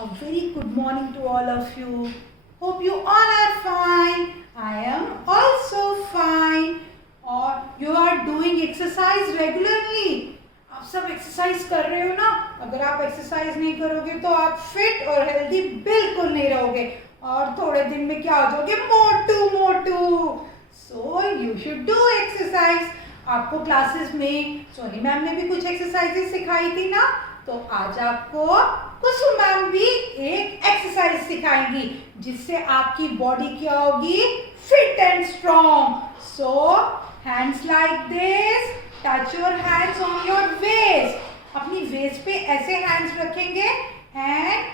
A very good morning to all of you. Hope you all are fine. I am also fine. और you are doing exercise regularly. आप सब exercise कर रहे हो ना? अगर आप एक्सरसाइज नहीं करोगे तो आप फिट और हेल्दी बिल्कुल नहीं रहोगे और थोड़े दिन में क्या हो जाओगे? मोटू मोटू. So you should do exercise. आपको क्लासेस में सोनी मैम ने भी कुछ एक्सरसाइजेस सिखाई थी ना, तो आज आपको कुसुम मैम भी एक एक्सरसाइज सिखाएंगी जिससे आपकी बॉडी क्या होगी? Fit and strong. So hands like this, touch your hands on your waist. अपनी वेस्ट पे ऐसे हैंड्स रखेंगे and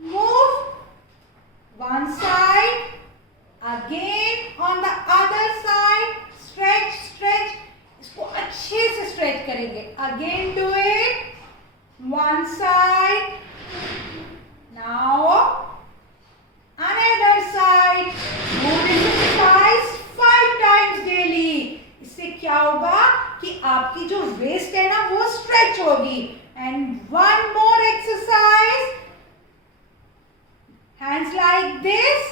move one side, again on the other side. Stretch stretch, इसको अच्छे से स्ट्रेच करेंगे. Again do it. One side. Now another side. Do this exercise 5 times daily. इससे क्या होगा कि आपकी जो वेस्ट है ना वो स्ट्रेच होगी. And one more exercise. Hands like this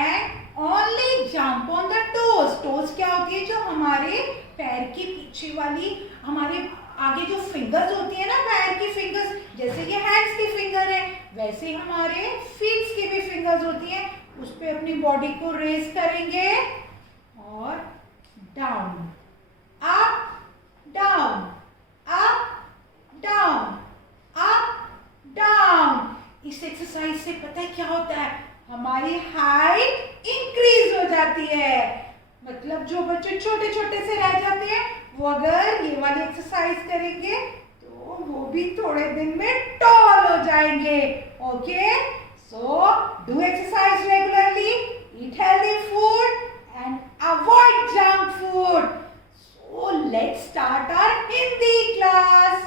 and only jump on the toes. Toes क्या होती है? जो हमारे पैर की पीछे वाली, हमारे आगे जो फिंगर्स होती है ना, पैर की फिंगर्स, जैसे कि हैंड्स की फिंगर है वैसे ही हमारे फीट्स की भी फिंगर्स होती है. उस पे अपनी बॉडी को रेज करेंगे और down, up down, up down, up down. इस एक्सरसाइज से पता है क्या होता है? हमारी हाइट इंक्रीज हो जाती है. मतलब जो बच्चे छोटे छोटे से रह जाते हैं वो अगर ये वाली एक्सरसाइज करेंगे तो वो भी थोड़े दिन में टॉल हो जाएंगे. Okay, so do exercise regularly, eat healthy food and avoid junk food. So let's start our Hindi class.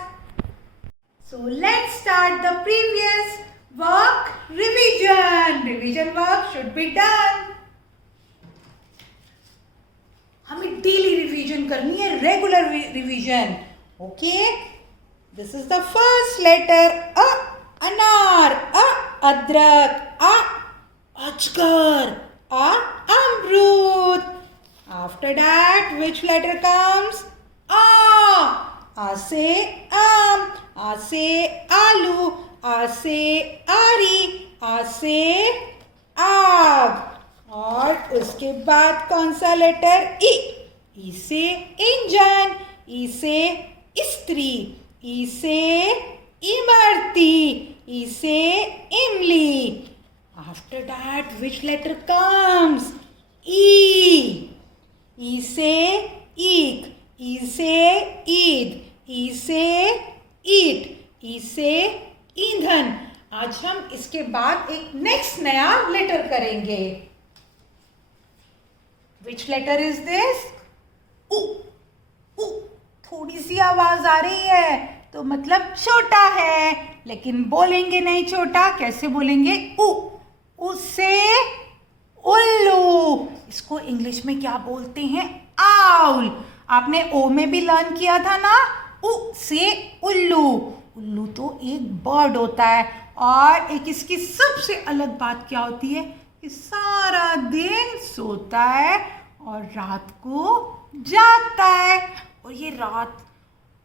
So let's start the previous work revision. Revision work should be done. हमें डेली रिवीजन करनी है, regular revision. Okay, this is the first letter अ, अनार, अ अदरक, अ अजगर, अ अमरूद. After that which letter comes? आ से आम, आ से आलू, आ से आरी, आ से आग. और उसके बाद कौन सा लेटर? ई. ई से इंजन, ई से स्त्री, ई से इमरती, ई से इमली. After that which letter comes? ई. ई से ईक, ई से ईद, ई से ईट, ई से ईंधन. आज हम इसके बाद एक नेक्स्ट नया लेटर करेंगे. Which letter is this? उ. उ. थोड़ी सी आवाज आ रही है तो मतलब छोटा है, लेकिन बोलेंगे नहीं छोटा. कैसे बोलेंगे? उ. उ से उल्लू. इसको इंग्लिश में क्या बोलते हैं? आउल. आपने ओ में भी लर्न किया था ना. उ से उल्लू. उल्लू तो एक बर्ड होता है और एक इसकी सबसे अलग बात क्या होती है कि सारा दिन सोता है और रात को जागता है. और ये रात,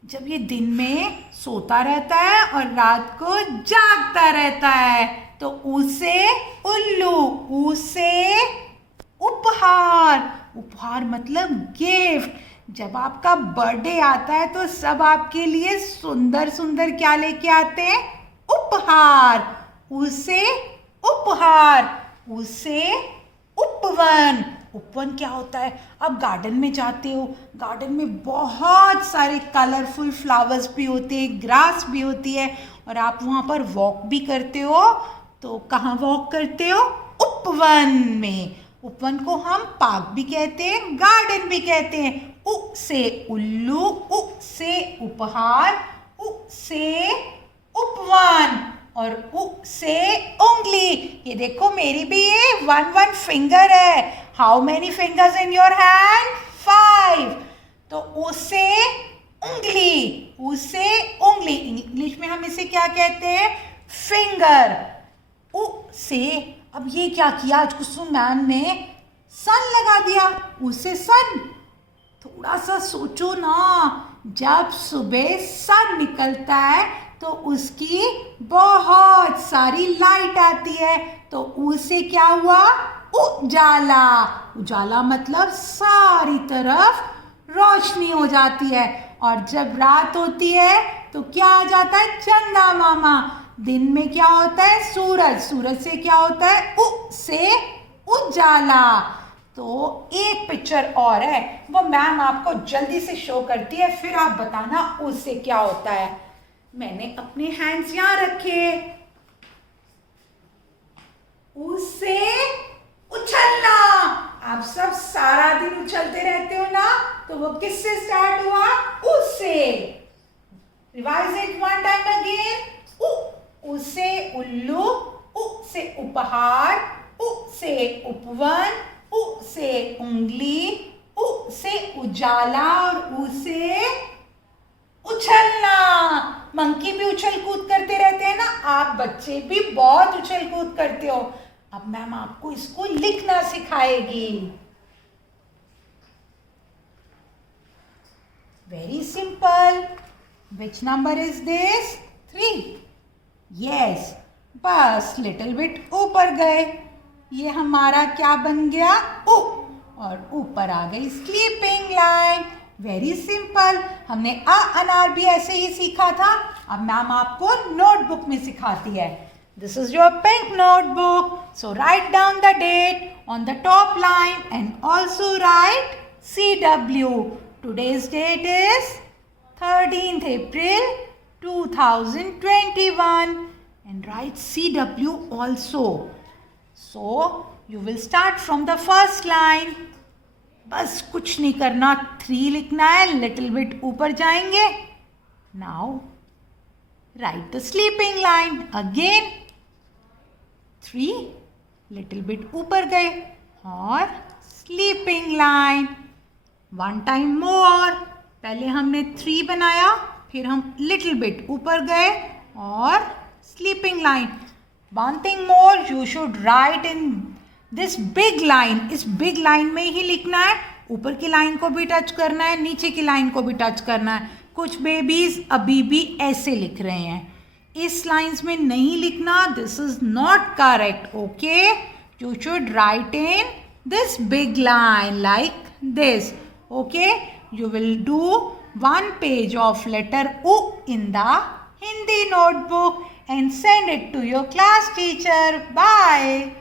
जब ये दिन में सोता रहता है और रात को जागता रहता है तो उसे उल्लू. उसे उपहार. उपहार मतलब गिफ्ट. जब आपका बर्थडे आता है तो सब आपके लिए सुंदर सुंदर क्या लेके आते हैं? उपहार. उसे उपहार. उसे उपवन. उपवन क्या होता है? आप गार्डन में जाते हो, गार्डन में बहुत सारे कलरफुल फ्लावर्स भी होते हैं, ग्रास भी होती है और आप वहाँ पर वॉक भी करते हो. तो कहाँ वॉक करते हो? उपवन में. उपवन को हम पार्क भी कहते हैं, गार्डन भी कहते हैं. उ से उल्लू, उ से उपहार, उ से उपवन और उ से उंगली. ये देखो मेरी भी ये 1 फिंगर है. How many fingers in your hand? 5. तो उ से उंगली, उ से उंगली. इंग्लिश में हम इसे क्या कहते हैं? फिंगर. से, अब ये क्या किया आज कुसुम मैम ने, सन लगा दिया, उ से सन। थोड़ा सा सोचो ना, जब सुबह सन निकलता है तो उसकी बहुत सारी लाइट आती है, तो उससे क्या हुआ, उजाला। उजाला मतलब सारी तरफ रोशनी हो जाती है। और जब रात होती है तो क्या आ जाता है, चंदा मामा। दिन में क्या होता है, सूरज। सूरज से क्या होता है, उ से उजाला। तो एक पिक्चर और है, वो मैम आपको जल्दी से शो करती है, फिर आप बताना उससे क्या होता है। मैंने अपने हैंड्स यहाँ रखे। उससे उछलना, आप सब सारा दिन उछलते रहते हो ना, तो वो किससे स्टार्ट हुआ, उससे। Revise it one time again. उससे उल्लू, उ से उपहार, उ से उपवन, उ से उंगली, उ से उजाला, और उ से उछलना। मंकी भी उछल कूद करते रहते हैं ना, आप बच्चे भी बहुत उछल कूद करते हो। अब मैम आपको इसको लिखना सिखाएगी। Very simple. Which number is this, 3। Yes, बस लिटिल बिट ऊपर गए, ये हमारा क्या बन गया, उ, और ऊपर आ गई स्लीपिंग लाइन। Very simple. हमने अनार भी ऐसे ही सीखा था। अब मैम आपको नोटबुक में सिखाती है। This is your pink notebook, so write down the date on the top line and also write CW. Today's date is 13th April 2021 and write CW also. So you will start from the first line. बस कुछ नहीं करना, 3 लिखना है, little bit ऊपर जाएंगे। Now right the sleeping line again, 3 little bit ऊपर गए और sleeping line. One time more, पहले हमने 3 बनाया, फिर हम लिटिल बिट ऊपर गए और sleeping line. One thing more, you should write in this big line. इस बिग लाइन में ही लिखना है, ऊपर की लाइन को भी टच करना है, नीचे की लाइन को भी टच करना है। कुछ बेबीज अभी भी ऐसे लिख रहे हैं, इस लाइन्स में नहीं लिखना, this is not correct. Okay, you should write in this big line like this. Okay, you will do 1 page of letter U in the Hindi notebook and send it to your class teacher. Bye.